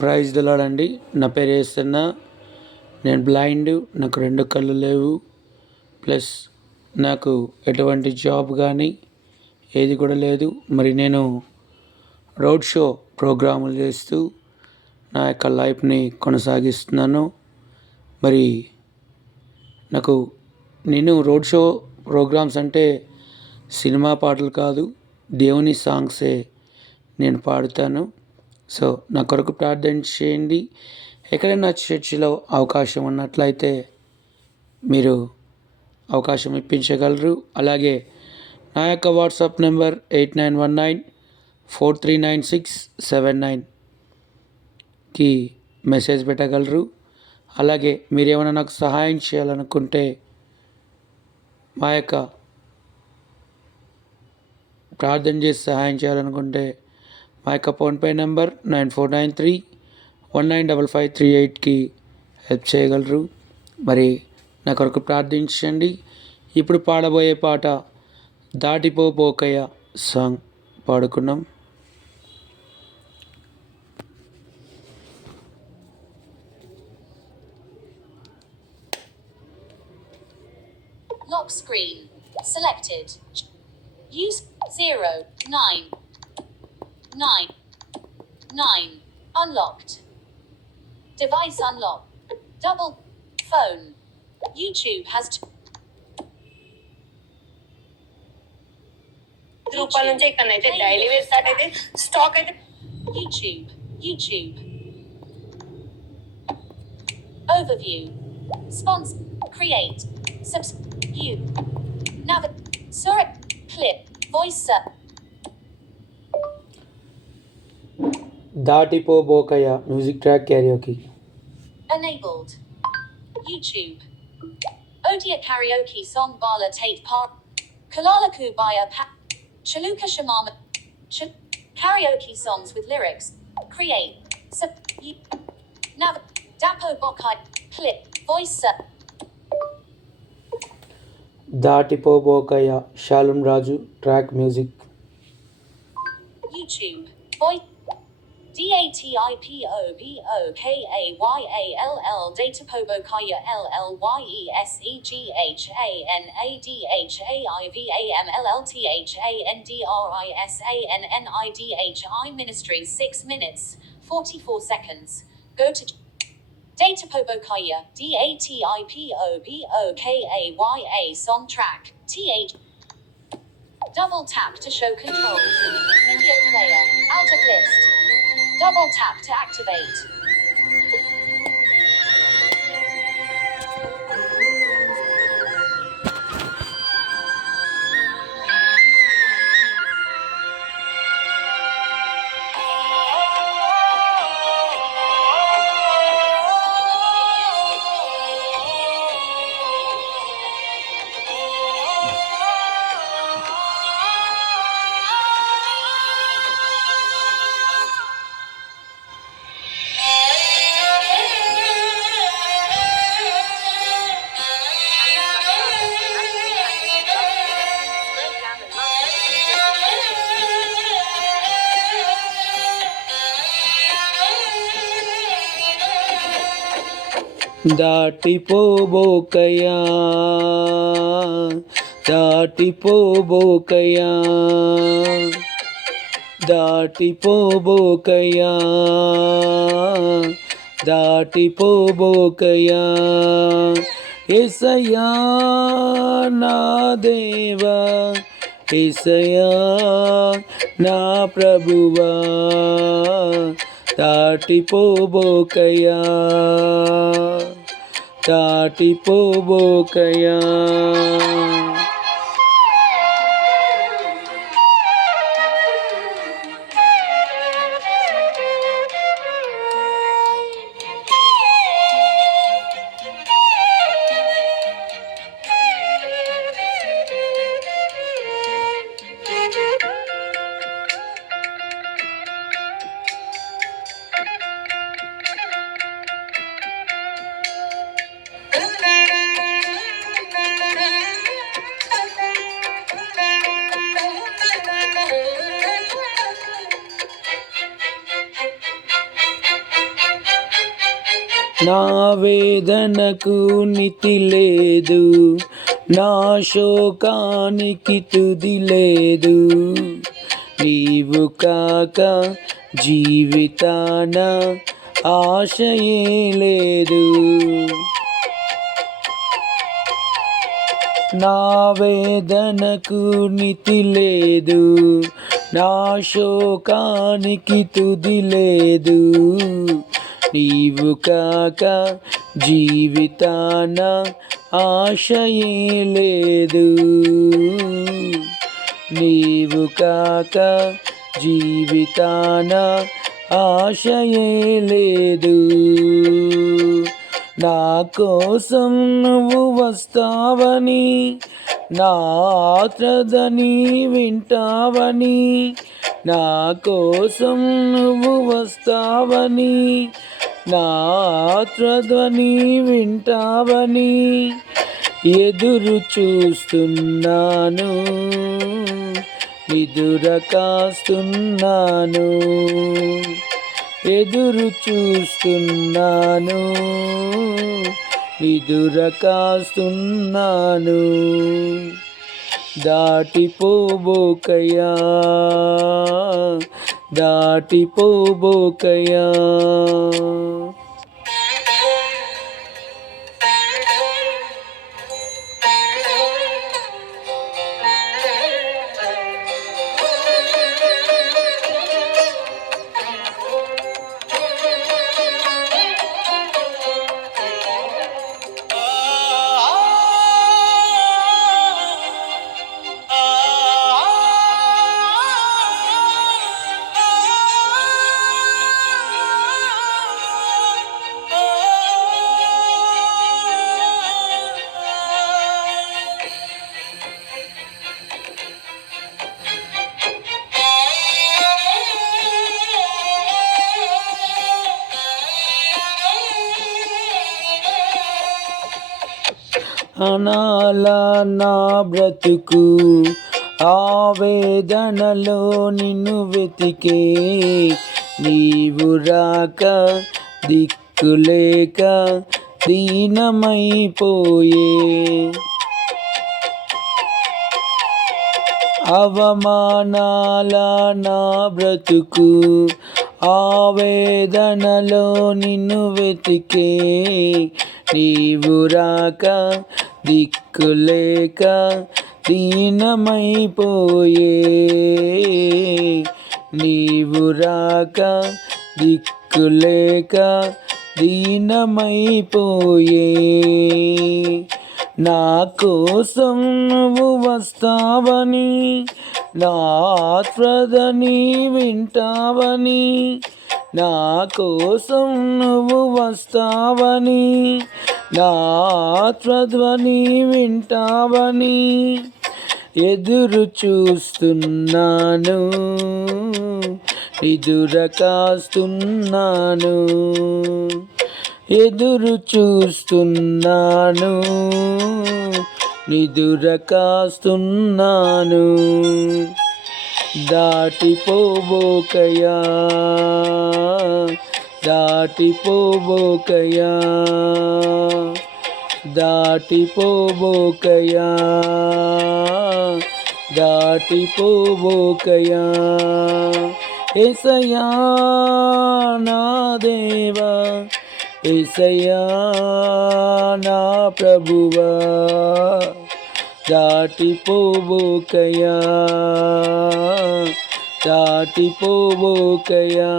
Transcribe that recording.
Praise the lord అండి. నా పేరు యేసన్న. నేను బ్లైండ్. నాకు 2 కళ్ళు లేవు. ప్లస్ నాకు ఎటువంటి జాబ్ కానీ ఏది కూడా లేదు. మరి నేను రోడ్ షో ప్రోగ్రాములు చేస్తూ నా యొక్క లైఫ్ని కొనసాగిస్తున్నాను. మరి నాకు రోడ్ షో ప్రోగ్రామ్స్ అంటే సినిమా పాటలు కాదు, దేవుని సాంగ్సే నేను పాడుతాను. సో నా కొరకు ప్రార్థన చేయండి. ఎక్కడైనా చర్చిలో అవకాశం ఉన్నట్లయితే మీరు అవకాశం ఇప్పించగలరు. అలాగే నా యొక్క వాట్సాప్ నెంబర్ 8919439679కి మెసేజ్ పెట్టగలరు. అలాగే మీరు ఏమైనా నాకు సహాయం చేయాలనుకుంటే మా యొక్క ప్రార్థన చేసి సహాయం చేయాలనుకుంటే మా యొక్క ఫోన్పే నెంబర్ 9493195538కి హెల్ప్ చేయగలరు. మరి నా కొరకు ప్రార్థించండి. ఇప్పుడు పాడబోయే పాట దాటిపోబోకయ్య song పాడుకున్నాం. Lock screen selected. Use 0 9 9 9 unlocked. Device unlocked. Double phone. YouTube has రూపాయల నుంచి ఇక్కడ అయితే డైలీ వేర్ స్టార్ట్ అయితే స్టాక్ అయితే YouTube overview sponsor create subscribe sorry clip voice దాటిపోబోకయ్య music track karaoke enabled. YouTube Odia karaoke song Bala Tate Par Kalala Kubaya Chaluka Shamama karaoke songs with lyrics. Create. Dapo Bokai. Clip. Voice. దాటిపోబోకయ్య షాలుం Raju track music. YouTube. Voice. DATIPOBOKAYALL Datapobokaya LLYESEGHANADHAMLLTHANDRISANNIDHI Ministries 6 minutes 44 seconds. Go to Datapobokaya DATIPOBOKAYA song track TH. Double tap to show control. Video player out of list. Double tap to activate. దాటిపోబోకయ్యా దాటిపోబోకయ్యా దాటిపోబోకయ్యా దాటిపోబోకయ్యా యేసయ్యా నా దేవా యేసయ్యా నా ప్రభువా దాటిపోబోకయ్యా దాటిపోబోకయ్యా. నా వేదనకు నితి లేదు, నా శోకానికి తుది లేదు. నీవు కాక జీవితాన ఆశయే లేదు. నా వేదనకు నితి లేదు, నా శోకానికి తుది లేదు. నీవు కాక జీవితాన ఆశయే లేదు. నీవు కాక జీవితాన ఆశయే లేదు. నా కోసం నువ్వు వస్తావని, నా ఆత్రదని వింటావని, నా కోసం నువ్వు వస్తావని, నా ఆత్రధ్వని వింటావని ఎదురు చూస్తున్నాను, నిదుర కాస్తున్నాను. ఎదురు చూస్తున్నాను, నిదుర కాస్తున్నాను. దాటిపోబోకయా, దాటిపోబోకయా. అనాలా నా బ్రతుకు ఆవేదనలో నిన్ను వెతికే, నీవు రాక దిక్కులేక దీనమైపోయే. అవమానాల నా బ్రతుకు ఆవేదనలో నిన్ను వెతికే, నీవు రాక దిక్కులేక దీనమైపోయే. నీవు రాక దిక్కులేక దీనమైపోయే. నా కోసం నువ్వు వస్తావని, నా ఆత్రదని వింటావని, నా కోసం నువ్వు వస్తావని, నా ఆత్రధ్వని వింటావని ఎదురు చూస్తున్నాను, నిదుర కాస్తున్నాను. ఎదురు చూస్తున్నాను, నిదుర కాస్తున్నాను. దాటిపోబోకయా, దాటిపోబోకయా, దాటిపోబోకయా, దాటిపోబోకయా. యేసయ్యా నా దేవా, యేసయ్యా నా ప్రభువా, దాటిపోబోకయా, దాటిపోబోకయా.